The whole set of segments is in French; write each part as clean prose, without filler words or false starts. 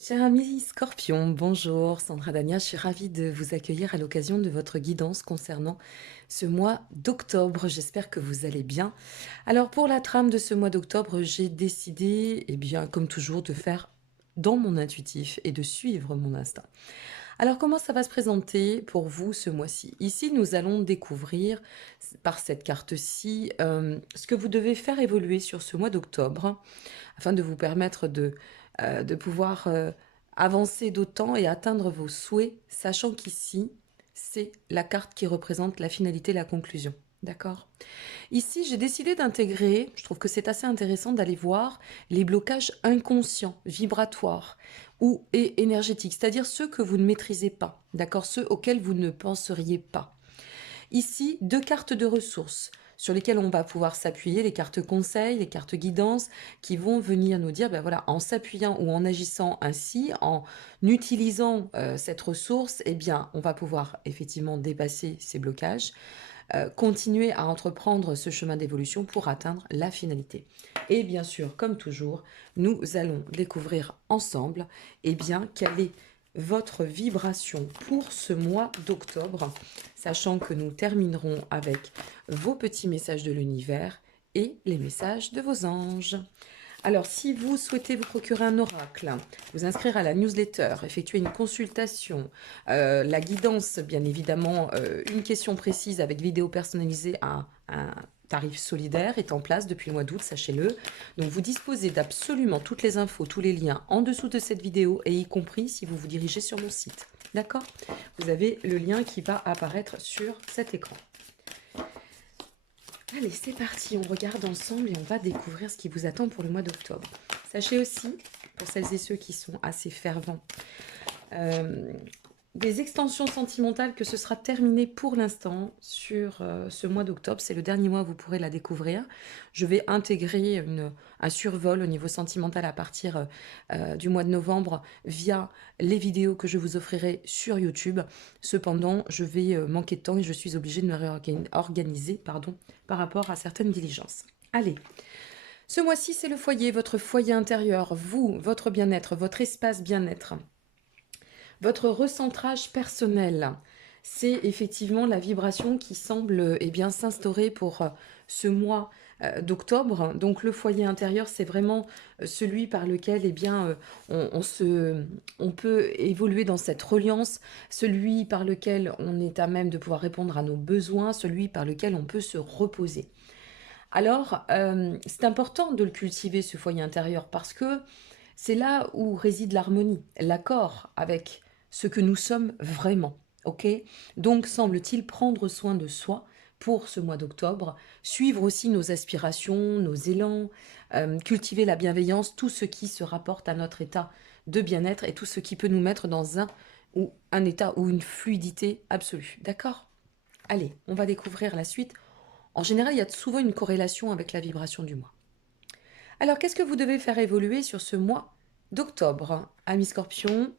Cher ami Scorpion, bonjour, Sandra Dania, je suis ravie de vous accueillir à l'occasion de votre guidance concernant ce mois d'octobre. J'espère que vous allez bien. Alors pour la trame de ce mois d'octobre, j'ai décidé, eh bien, comme toujours, de faire dans mon intuitif et de suivre mon instinct. Alors comment ça va se présenter pour vous ce mois-ci? Ici, nous allons découvrir par cette carte-ci ce que vous devez faire évoluer sur ce mois d'octobre afin de vous permettre de pouvoir avancer d'autant et atteindre vos souhaits, sachant qu'ici, c'est la carte qui représente la finalité, la conclusion. D'accord? Ici, j'ai décidé d'intégrer, je trouve que c'est assez intéressant d'aller voir les blocages inconscients, vibratoires et énergétiques, c'est-à-dire ceux que vous ne maîtrisez pas, d'accord? Ceux auxquels vous ne penseriez pas. Ici, deux cartes de ressources sur lesquelles on va pouvoir s'appuyer, les cartes conseils, les cartes guidance, qui vont venir nous dire, ben voilà, en s'appuyant ou en agissant ainsi, en utilisant cette ressource, eh bien, on va pouvoir effectivement dépasser ces blocages, continuer à entreprendre ce chemin d'évolution pour atteindre la finalité. Et bien sûr, comme toujours, nous allons découvrir ensemble, eh bien, quelle est votre vibration pour ce mois d'octobre, sachant que nous terminerons avec vos petits messages de l'univers et les messages de vos anges. Alors, si vous souhaitez vous procurer un oracle, vous inscrire à la newsletter, effectuer une consultation, la guidance, bien évidemment, une question précise avec vidéo personnalisée à un tarif solidaire est en place depuis le mois d'août, sachez-le. Donc, vous disposez d'absolument toutes les infos, tous les liens en dessous de cette vidéo et y compris si vous vous dirigez sur mon site. D'accord? Vous avez le lien qui va apparaître sur cet écran. Allez, c'est parti, on regarde ensemble et on va découvrir ce qui vous attend pour le mois d'octobre. Sachez aussi, pour celles et ceux qui sont assez fervents, euh, des extensions sentimentales que ce sera terminé pour l'instant sur ce mois d'octobre. C'est le dernier mois où vous pourrez la découvrir. Je vais intégrer un survol au niveau sentimental à partir du mois de novembre via les vidéos que je vous offrirai sur YouTube. Cependant, je vais manquer de temps et je suis obligée de me réorganiser par rapport à certaines diligences. Allez, ce mois-ci, c'est le foyer, votre foyer intérieur, vous, votre bien-être, votre espace bien-être. Votre recentrage personnel, c'est effectivement la vibration qui semble eh bien s'instaurer pour ce mois d'octobre. Donc le foyer intérieur, c'est vraiment celui par lequel eh bien, on peut évoluer dans cette reliance, celui par lequel on est à même de pouvoir répondre à nos besoins, celui par lequel on peut se reposer. Alors, c'est important de le cultiver, ce foyer intérieur, parce que c'est là où réside l'harmonie, l'accord avec ce que nous sommes vraiment. Ok? Donc, semble-t-il prendre soin de soi pour ce mois d'octobre, suivre aussi nos aspirations, nos élans, cultiver la bienveillance, tout ce qui se rapporte à notre état de bien-être et tout ce qui peut nous mettre dans un état ou une fluidité absolue. D'accord? Allez, on va découvrir la suite. En général, il y a souvent une corrélation avec la vibration du mois. Alors, qu'est-ce que vous devez faire évoluer sur ce mois d'octobre, ami Scorpion?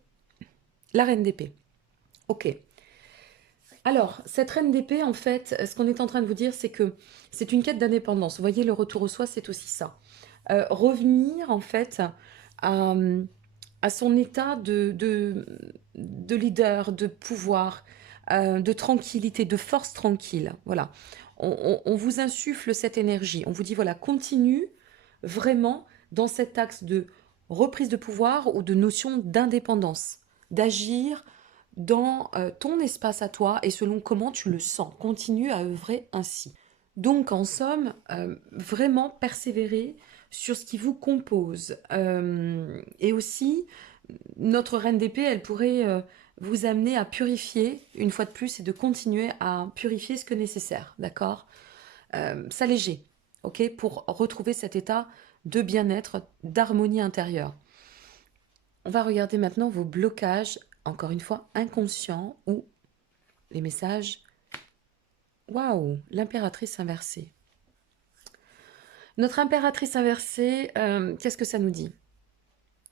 La reine d'épée. Ok. Alors, cette reine d'épée, en fait, ce qu'on est en train de vous dire, c'est que c'est une quête d'indépendance. Vous voyez, le retour au soi, c'est aussi ça. Revenir, en fait, à, à son état de leader, de pouvoir, de tranquillité, de force tranquille. Voilà. On vous insuffle cette énergie. On vous dit, voilà, continue vraiment dans cet axe de reprise de pouvoir ou de notion d'indépendance, d'agir dans ton espace à toi et selon comment tu le sens. Continue à œuvrer ainsi. Donc, en somme, vraiment persévérer sur ce qui vous compose. Et aussi, notre reine d'épée, elle pourrait vous amener à purifier, une fois de plus, et de continuer à purifier ce que nécessaire, d'accord? S'alléger, ok? Pour retrouver cet état de bien-être, d'harmonie intérieure. On va regarder maintenant vos blocages, encore une fois, inconscients ou les messages. Waouh, l'impératrice inversée. Notre impératrice inversée, qu'est-ce que ça nous dit?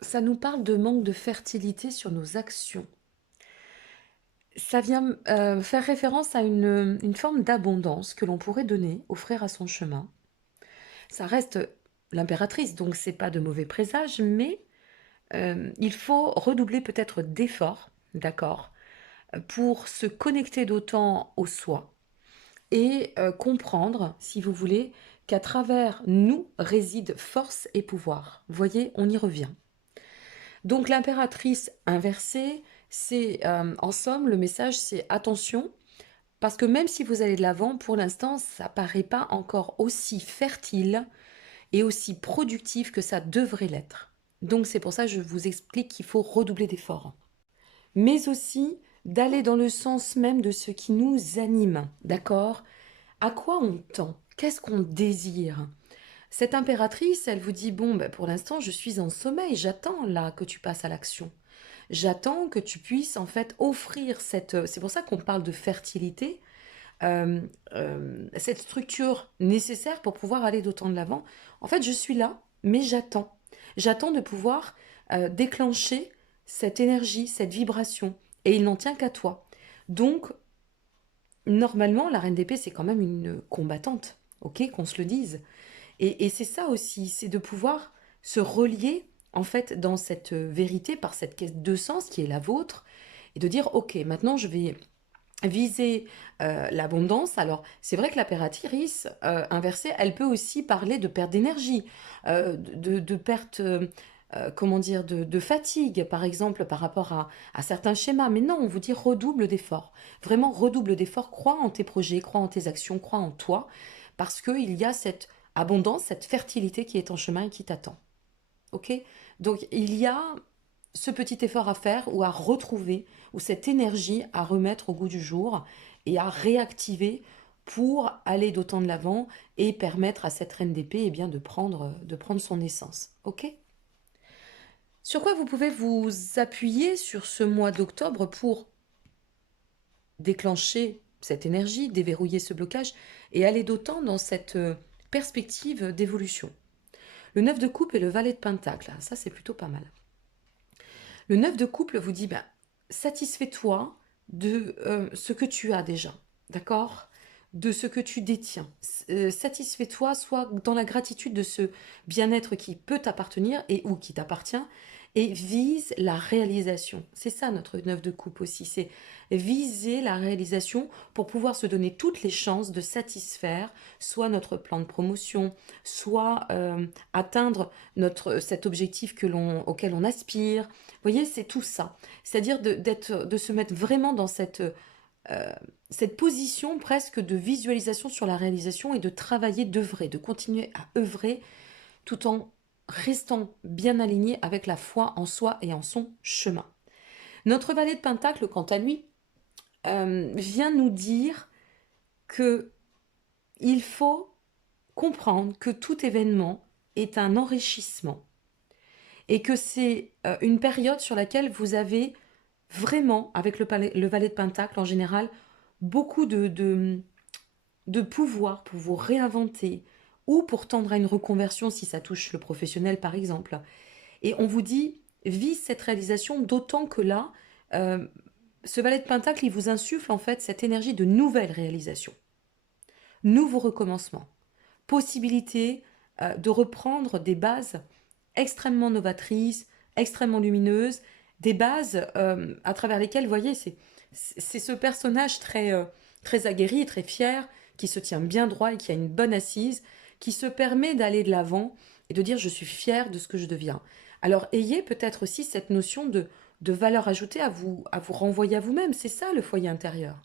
Ça nous parle de manque de fertilité sur nos actions. Ça vient faire référence à une forme d'abondance que l'on pourrait donner, offrir à son chemin. Ça reste l'impératrice, donc c'est pas de mauvais présage, mais il faut redoubler peut-être d'efforts, d'accord, pour se connecter d'autant au soi et comprendre, si vous voulez, qu'à travers nous réside force et pouvoir. Voyez, on y revient. Donc l'impératrice inversée, c'est en somme, le message, c'est attention, parce que même si vous allez de l'avant, pour l'instant, ça paraît pas encore aussi fertile et aussi productif que ça devrait l'être. Donc c'est pour ça que je vous explique qu'il faut redoubler d'efforts. Mais aussi d'aller dans le sens même de ce qui nous anime, d'accord? À quoi on tend? Qu'est-ce qu'on désire? Cette impératrice, elle vous dit, bon, ben, pour l'instant, je suis en sommeil, j'attends là que tu passes à l'action. J'attends que tu puisses en fait offrir cette... C'est pour ça qu'on parle de fertilité, cette structure nécessaire pour pouvoir aller d'autant de l'avant. En fait, je suis là, mais j'attends. J'attends de pouvoir déclencher cette énergie, cette vibration. Et il n'en tient qu'à toi. Donc, normalement, la reine d'épée, c'est quand même une combattante. Ok, qu'on se le dise. Et c'est ça aussi, c'est de pouvoir se relier en fait dans cette vérité par cette quête de sens qui est la vôtre et de dire ok, maintenant je vais viser l'abondance. Alors c'est vrai que l'impératrice inversée, elle peut aussi parler de perte d'énergie, de perte, comment dire, de fatigue par exemple par rapport à certains schémas. Mais non, on vous dit redouble d'efforts. Vraiment redouble d'efforts, crois en tes projets, crois en tes actions, crois en toi, parce qu'il y a cette abondance, cette fertilité qui est en chemin et qui t'attend. Ok? Donc il y a ce petit effort à faire ou à retrouver, ou cette énergie à remettre au goût du jour et à réactiver pour aller d'autant de l'avant et permettre à cette reine d'épée eh bien, de prendre son essence. Ok? Sur quoi vous pouvez vous appuyer sur ce mois d'octobre pour déclencher cette énergie, déverrouiller ce blocage et aller d'autant dans cette perspective d'évolution. Le 9 de coupe et le valet de pentacle, ça c'est plutôt pas mal. Le 9 de couple vous dit, ben, satisfais-toi de ce que tu as déjà, d'accord? De ce que tu détiens. Satisfais-toi, sois dans la gratitude de ce bien-être qui peut t'appartenir et ou qui t'appartient et vise la réalisation. C'est ça notre 9 de coupe aussi, c'est viser la réalisation pour pouvoir se donner toutes les chances de satisfaire soit notre plan de promotion, soit atteindre cet objectif auquel on aspire. Vous voyez, c'est tout ça. C'est-à-dire de se mettre vraiment dans cette position presque de visualisation sur la réalisation et de travailler, d'œuvrer, de continuer à œuvrer tout en restant bien aligné avec la foi en soi et en son chemin. Notre valet de Pentacle, quant à lui, vient nous dire que il faut comprendre que tout événement est un enrichissement et que c'est une période sur laquelle vous avez vraiment, avec le valet de Pentacle en général, beaucoup de pouvoir pour vous réinventer ou pour tendre à une reconversion si ça touche le professionnel par exemple. Et on vous dit, vise cette réalisation d'autant que là, euh, ce valet de Pentacle, il vous insuffle en fait cette énergie de nouvelle réalisation, nouveau recommencement, possibilité de reprendre des bases extrêmement novatrices, extrêmement lumineuses, des bases à travers lesquelles, vous voyez, c'est ce personnage très aguerri, très fier, qui se tient bien droit et qui a une bonne assise, qui se permet d'aller de l'avant et de dire je suis fier de ce que je deviens. Alors ayez peut-être aussi cette notion de valeur ajoutée à vous renvoyer à vous-même. C'est ça le foyer intérieur.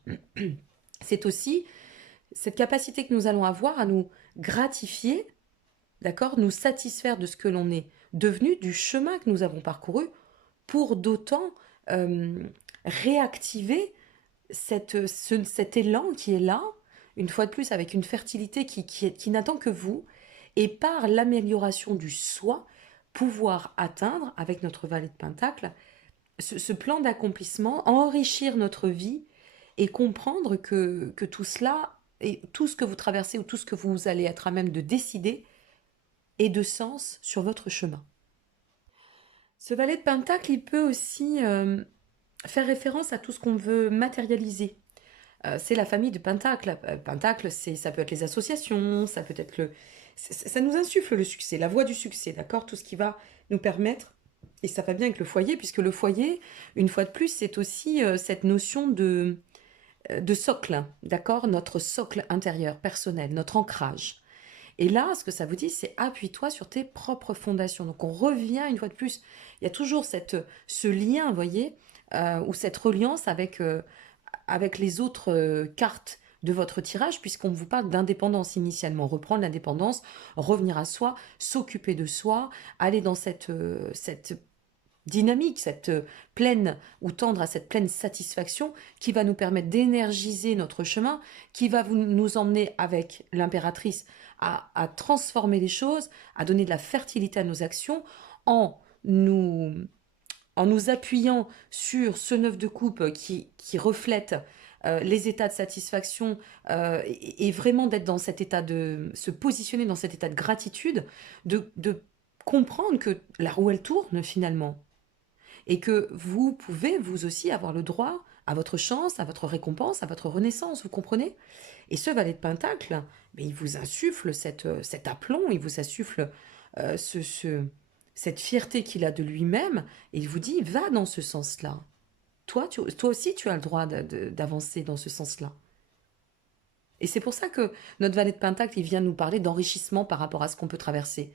C'est aussi cette capacité que nous allons avoir à nous gratifier, d'accord, nous satisfaire de ce que l'on est devenu, du chemin que nous avons parcouru, pour d'autant euh, réactiver cet élan qui est là, une fois de plus, avec une fertilité qui n'attend que vous, et par l'amélioration du soi, pouvoir atteindre, avec notre valet de Pentacle, ce plan d'accomplissement, enrichir notre vie et comprendre que tout cela, et tout ce que vous traversez ou tout ce que vous allez être à même de décider, est de sens sur votre chemin. Ce valet de Pentacle, il peut aussi faire référence à tout ce qu'on veut matérialiser. C'est la famille de Pentacle. Pentacle, ça peut être les associations, ça peut être ça nous insuffle le succès, la voie du succès, d'accord? Tout ce qui va nous permettre Et ça va bien avec le foyer, puisque le foyer, une fois de plus, c'est aussi cette notion de socle, d'accord? Notre socle intérieur, personnel, notre ancrage. Et là, ce que ça vous dit, c'est appuie-toi sur tes propres fondations. Donc on revient une fois de plus. Il y a toujours ce lien, vous voyez, ou cette reliance avec les autres cartes de votre tirage, puisqu'on vous parle d'indépendance initialement. Reprendre l'indépendance, revenir à soi, s'occuper de soi, aller dans cette dynamique, cette pleine, ou tendre à cette pleine satisfaction qui va nous permettre d'énergiser notre chemin, qui va nous emmener avec l'impératrice à transformer les choses, à donner de la fertilité à nos actions en nous, en nous appuyant sur ce neuf de coupe qui reflète les états de satisfaction et vraiment d'être dans cet état de se positionner dans cet état de gratitude, de comprendre que la roue elle tourne finalement et que vous pouvez vous aussi avoir le droit à votre chance, à votre récompense, à votre renaissance, vous comprenez? Et ce valet de Pentacle, mais il vous insuffle cet aplomb, il vous insuffle euh, ce, ce- cette fierté qu'il a de lui-même, et il vous dit, va dans ce sens-là. Toi aussi, tu as le droit d'avancer dans ce sens-là. Et c'est pour ça que notre valet de Pentacle, il vient nous parler d'enrichissement par rapport à ce qu'on peut traverser.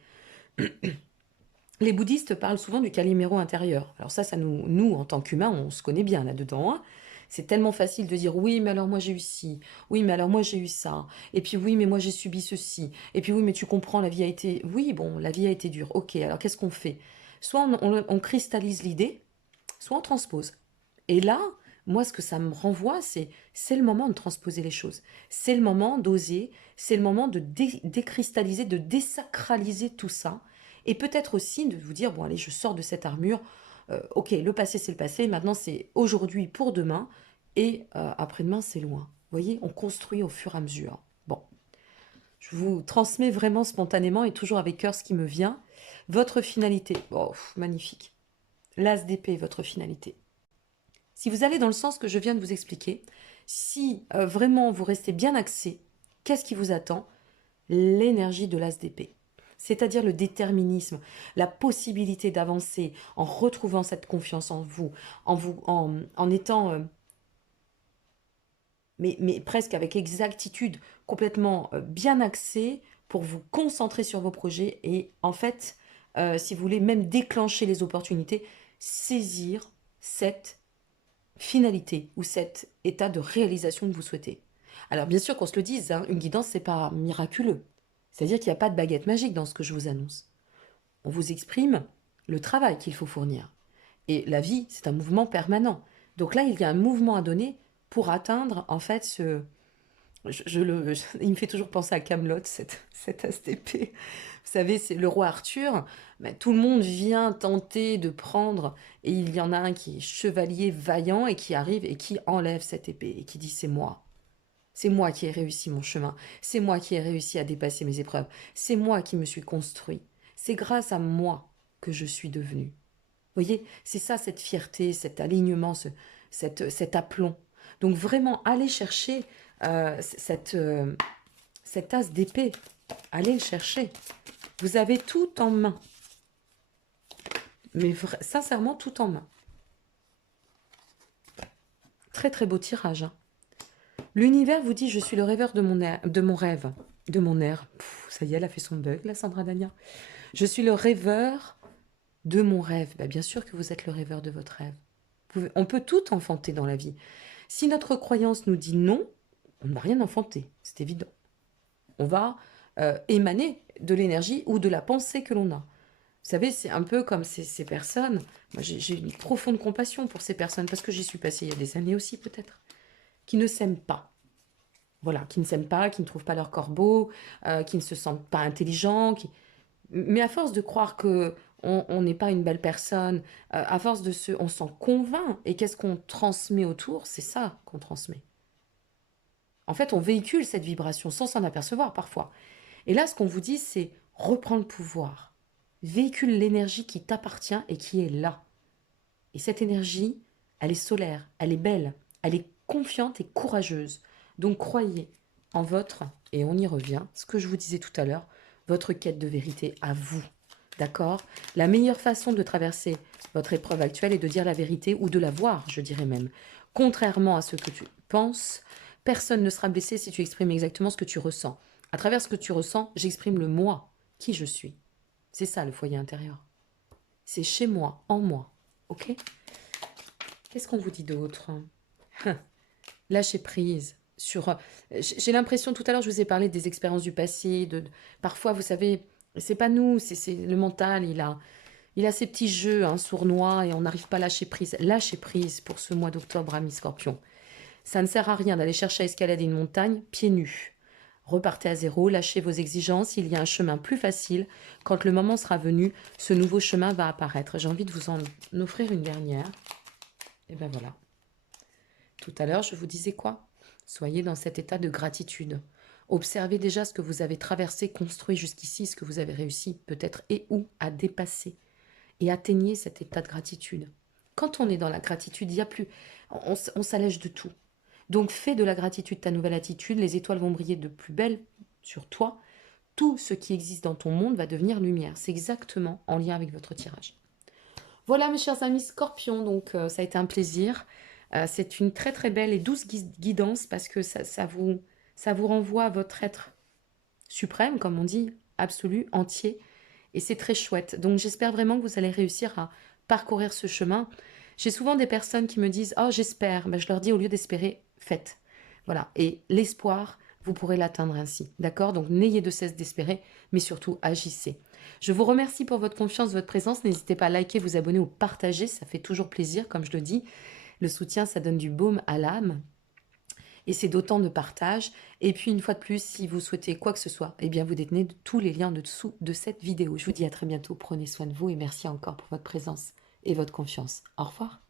Les bouddhistes parlent souvent du caliméro intérieur. Alors ça nous, en tant qu'humains, on se connaît bien là-dedans, hein. C'est tellement facile de dire oui, mais alors moi j'ai eu ci, oui, mais alors moi j'ai eu ça, et puis oui, mais moi j'ai subi ceci, et puis oui, mais tu comprends, la vie a été... Oui, bon, la vie a été dure, ok, alors qu'est-ce qu'on fait? Soit on cristallise l'idée, soit on transpose. Et là, moi, ce que ça me renvoie, c'est le moment de transposer les choses. C'est le moment d'oser, c'est le moment de décristalliser, de désacraliser tout ça. Et peut-être aussi de vous dire, bon, allez, je sors de cette armure. Ok, le passé, c'est le passé. Maintenant, c'est aujourd'hui pour demain. Et après-demain, c'est loin. Vous voyez, on construit au fur et à mesure. Bon, je vous transmets vraiment spontanément et toujours avec cœur ce qui me vient. Votre finalité. Oh, magnifique. L'as d'épée, votre finalité. Si vous allez dans le sens que je viens de vous expliquer, si vraiment vous restez bien axé, qu'est-ce qui vous attend? L'énergie de l'as d'épée. C'est-à-dire le déterminisme, la possibilité d'avancer en retrouvant cette confiance en vous, en étant, mais presque avec exactitude, complètement bien axé pour vous concentrer sur vos projets et en fait, si vous voulez même déclencher les opportunités, saisir cette finalité ou cet état de réalisation que vous souhaitez. Alors bien sûr qu'on se le dise, hein, une guidance, c'est pas miraculeux. C'est-à-dire qu'il n'y a pas de baguette magique dans ce que je vous annonce. On vous exprime le travail qu'il faut fournir. Et la vie, c'est un mouvement permanent. Donc là, il y a un mouvement à donner pour atteindre, en fait, il me fait toujours penser à Camelot, cet ASTP. Vous savez, c'est le roi Arthur. Mais tout le monde vient tenter de prendre, et il y en a un qui est chevalier vaillant et qui arrive et qui enlève cette épée et qui dit c'est moi. C'est moi qui ai réussi mon chemin. C'est moi qui ai réussi à dépasser mes épreuves. C'est moi qui me suis construit. C'est grâce à moi que je suis devenu. Vous voyez, c'est ça cette fierté, cet alignement, cet aplomb. Donc vraiment, allez chercher cet as d'épée. Allez le chercher. Vous avez tout en main. Mais sincèrement, tout en main. Très très beau tirage, hein. L'univers vous dit, je suis le rêveur de mon rêve. De mon air. Ça y est, elle a fait son bug, la Sandra Dania. Je suis le rêveur de mon rêve. Bah, bien sûr que vous êtes le rêveur de votre rêve. On peut tout enfanter dans la vie. Si notre croyance nous dit non, on n'a rien enfanté, c'est évident. On va émaner de l'énergie ou de la pensée que l'on a. Vous savez, c'est un peu comme ces personnes. Moi, j'ai une profonde compassion pour ces personnes parce que j'y suis passée il y a des années aussi, peut-être, qui ne s'aiment pas. Voilà, qui ne s'aiment pas, qui ne trouvent pas leur corps beau, qui ne se sentent pas intelligents. Mais à force de croire que on n'est pas une belle personne, à force on s'en convainc. Et qu'est-ce qu'on transmet autour? C'est ça qu'on transmet. En fait, on véhicule cette vibration sans s'en apercevoir parfois. Et là, ce qu'on vous dit, c'est reprends le pouvoir. Véhicule l'énergie qui t'appartient et qui est là. Et cette énergie, elle est solaire, elle est belle, elle est confiante et courageuse. Donc croyez en votre, et on y revient, ce que je vous disais tout à l'heure, votre quête de vérité à vous. D'accord? La meilleure façon de traverser Votre épreuve actuelle est de dire la vérité ou de la voir, je dirais même. Contrairement à ce que tu penses, personne ne sera blessé si tu exprimes exactement ce que tu ressens. À travers ce que tu ressens, j'exprime le moi, qui je suis. C'est ça le foyer intérieur. C'est chez moi, en moi. Ok? Qu'est-ce qu'on vous dit d'autre? Lâcher prise. J'ai l'impression, tout à l'heure, je vous ai parlé des expériences du passé. Parfois, vous savez, c'est pas nous, c'est le mental. Il a ses petits jeux sournois et on n'arrive pas à lâcher prise. Lâcher prise pour ce mois d'octobre, amis Scorpion. Ça ne sert à rien d'aller chercher à escalader une montagne pieds nus. Repartez à zéro, lâchez vos exigences, il y a un chemin plus facile. Quand le moment sera venu, ce nouveau chemin va apparaître. J'ai envie de vous en offrir une dernière. Et ben voilà. Tout à l'heure, je vous disais quoi? Soyez dans cet état de gratitude. Observez déjà ce que vous avez traversé, construit jusqu'ici, ce que vous avez réussi peut-être et ou à dépasser. Et atteignez cet état de gratitude. Quand on est dans la gratitude, il y a plus, on s'allège de tout. Donc fais de la gratitude ta nouvelle attitude, les étoiles vont briller de plus belle sur toi. Tout ce qui existe dans ton monde va devenir lumière. C'est exactement en lien avec votre tirage. Voilà mes chers amis Scorpions, donc ça a été un plaisir. C'est une très très belle et douce guidance parce que ça vous renvoie à votre être suprême, comme on dit, absolu, entier. Et c'est très chouette. Donc j'espère vraiment que vous allez réussir à parcourir ce chemin. J'ai souvent des personnes qui me disent « Oh, j'espère ». Ben, je leur dis au lieu d'espérer, faites. Voilà. Et l'espoir, vous pourrez l'atteindre ainsi. D'accord? Donc n'ayez de cesse d'espérer, mais surtout agissez. Je vous remercie pour votre confiance, votre présence. N'hésitez pas à liker, vous abonner ou partager. Ça fait toujours plaisir, comme je le dis. Le soutien, ça donne du baume à l'âme. Et c'est d'autant de partage. Et puis, une fois de plus, si vous souhaitez quoi que ce soit, eh bien, vous détenez tous les liens en dessous de cette vidéo. Je vous dis à très bientôt. Prenez soin de vous et merci encore pour votre présence et votre confiance. Au revoir.